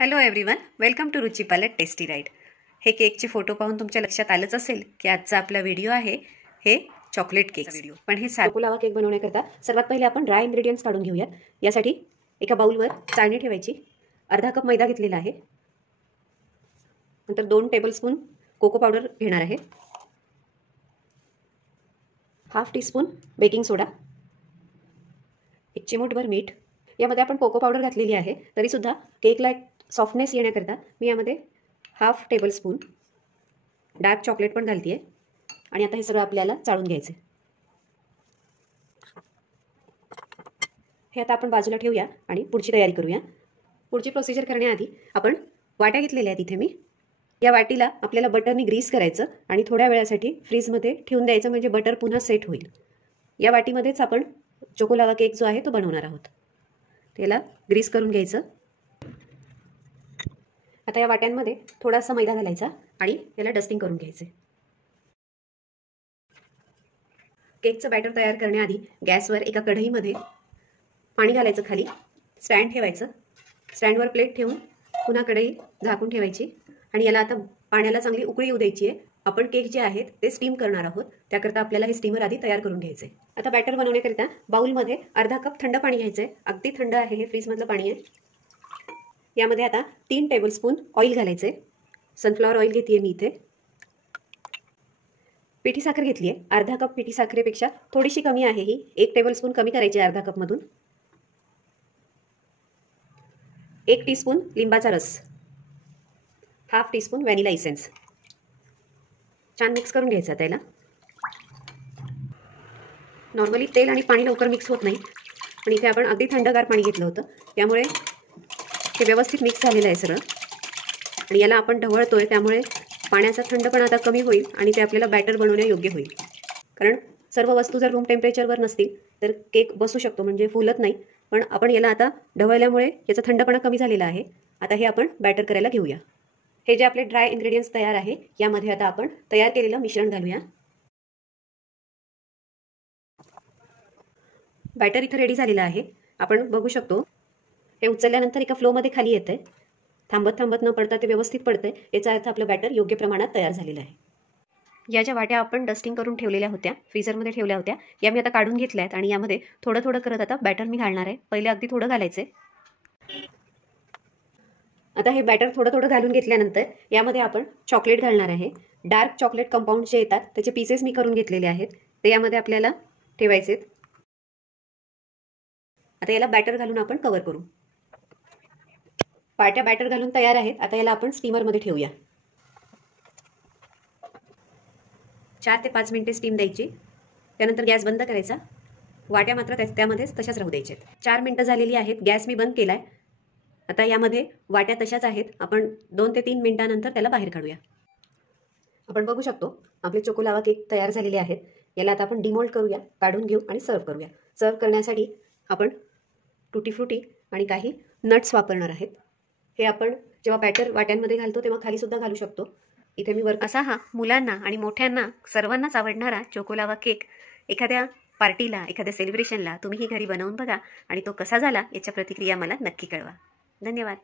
Hello everyone, welcome to Ruchi Palat tasty ride. हे केकचे photo पाहून तुमच्या लक्षात आलंच असेल की आजचा आपला व्हिडिओ आहे हे चॉकलेट केकचा व्हिडिओ। पण हे चोको लावा केक बनवण्याकरता सर्वात पहिले आपण ड्राय इन्ग्रेडियंट्स काढून घेऊयात। यासाठी एका बाउलवर चाळणी ठेवायची, अर्धा कप मैदा घेतलेला आहे, नंतर 2 टेबलस्पून कोको पावडर घेणार आहे, हाफ टीस्पून बेकिंग सोडा, 1 चिमूटभर मीठ। यामध्ये आपण कोको पावडर घातलेली आहे, तरी सुद्धा केकला एक सॉफ्टनेस येण्याकरता मी यामध्ये हाफ टेबलस्पून डार्क चॉकलेट पण घालते आहे। आणि आता हे सगळं आपल्याला चाळून घ्यायचं आहे। हे आता आपण बाजूला ठेवूया आणि पुढची तयारी करूया। पुढची प्रोसिजर करण्याआधी आपण वाट्या घेतलेल्या आहेत इथे मी। या वाटीला आपल्याला बटरनी ग्रीस करायचं आणि थोड्या वेळासाठी फ्रीजमध्ये ठेवून द्यायचं, म्हणजे बटर पुन्हा सेट होईल। या वाटीमध्येच आपण चोको लावा केक जो आहे तो बनवणार आहोत। त्याला ग्रीस करून घ्यायचं। आता या वाट्यांमध्ये थोडासा मैदा घालायचा आणि याला डस्टिंग करून घ्यायचे। केकचं बॅटर तयार करण्याआधी गॅसवर एका कढईमध्ये पाणी घालायचं, खाली स्टँड ठेवायचं, स्टँडवर प्लेट ठेवून पुन्हा कढई झाकून ठेवायची आणि याला आता पाण्याला चांगली उकळी येऊ द्यायची आहे। आपण केक जे आहेत ते स्टीम करणार आहोत, त्याकरता आपल्याला हे स्टीमर आधी तयार करून घ्यायचे। आता बॅटर बनवण्याकरिता बाउलमध्ये अर्धा कप थंड पाणी घ्यायचं आहे, अगदी थंड आहे, हे फ्रीजमधलं पाणी आहे। यामध्ये आता 3 टेबलस्पून ऑइल घालायचे, सनफ्लॉवर ऑइल घेते मी इथे। पिठी साखर घेतली आहे, अर्धा कप पिठी साखरेपेक्षा थोडीशी कमी आहे ही, 1 टेबलस्पून कमी करायची अर्धा कपमधून। 1 टीस्पून लिंबाचा रस, हाफ टीस्पून व्हॅनिला इसेन्स। छान मिक्स करून घ्यायचं त्याला। नॉर्मली तेल आणि पाणी लवकर मिक्स होत नाही, पण इथे आपण अगदी थंडगार पाणी घेतलं होतं, त्यामुळे हे व्यवस्थित मिक्स झालेलं आहे सगळं। आणि याला आपण ढवळतोय, त्यामुळे पाण्याचा थंडपणा आता कमी होईल आणि ते आपल्याला बॅटर बनवण्या योग्य होईल। कारण सर्व वस्तू जर रूम टेम्परेचरवर नसतील तर केक बसू शकतो, म्हणजे फुलत नाही। पण आपण याला आता ढवळल्यामुळे याचा थंडपणा कमी झालेला आहे। आता हे आपण बॅटर करायला घेऊया। हे जे आपले ड्राय इन्ग्रेडियंट्स तयार आहे, यामध्ये आता आपण तयार केलेलं मिश्रण घालूया। बॅटर इथे रेडी झालेलं आहे, आपण बघू शकतो। हे उचलल्यानंतर एका फ्लोमध्ये खाली येतंय, थांबत थांबत न पडता ते व्यवस्थित पडतंय, याचा अर्थ आपलं बॅटर योग्य प्रमाणात तयार झालेलं आहे। या ज्या वाट्या आपण डस्टिंग करून ठेवलेल्या होत्या, फ्रीजरमध्ये ठेवल्या होत्या, या मी आता काढून घेतल्या आहेत आणि यामध्ये थोडं थोडं करत आता बॅटर मी घालणार आहे। पहिले अगदी थोडं घालायचंय। आता हे बॅटर थोडं थोडं घालून घेतल्यानंतर यामध्ये आपण चॉकलेट घालणार आहे। डार्क चॉकलेट कंपाऊंड जे येतात त्याचे पीसेस मी करून घेतलेले आहेत, ते यामध्ये आपल्याला ठेवायचे। आता याला बॅटर घालून आपण कव्हर करू। वाट्या बॅटर घालून तयार आहेत, आता याला आपण स्टीमरमध्ये ठेवूया। 4 ते 5 मिनिटे स्टीम द्यायची, त्यानंतर गॅस बंद करायचा। वाट्या मात्र त्यामध्येच तशाच राहू द्यायच्या। 4 मिनिटं झालेली आहेत, गॅस मी बंद केलाय। आता यामध्ये वाट्या तशाच आहेत, आपण 2 ते 3 मिनिटांनंतर त्याला बाहेर काढूया। आपण बघू शकतो आपले चोको लावा केक तयार झालेले आहेत। याला आता आपण डिमोल्ड करूया, काढून घेऊ आणि सर्व करूया। सर्व करण्यासाठी आपण टुटी फ्रुटी आणि काही नट्स वापरणार आहेत। हे आपण जेव्हा बॅटर वाट्यांमध्ये घालतो तेव्हा खाली सुद्धा घालू शकतो। इथे मी असा हा मुलांना आणि मोठ्यांना सर्वांनाच आवडणारा चोको लावा केक एखाद्या पार्टीला, एखाद्या सेलिब्रेशनला तुम्ही ही घरी बनवून बघा आणि तो कसा झाला याच्या प्रतिक्रिया मला नक्की कळवा। धन्यवाद।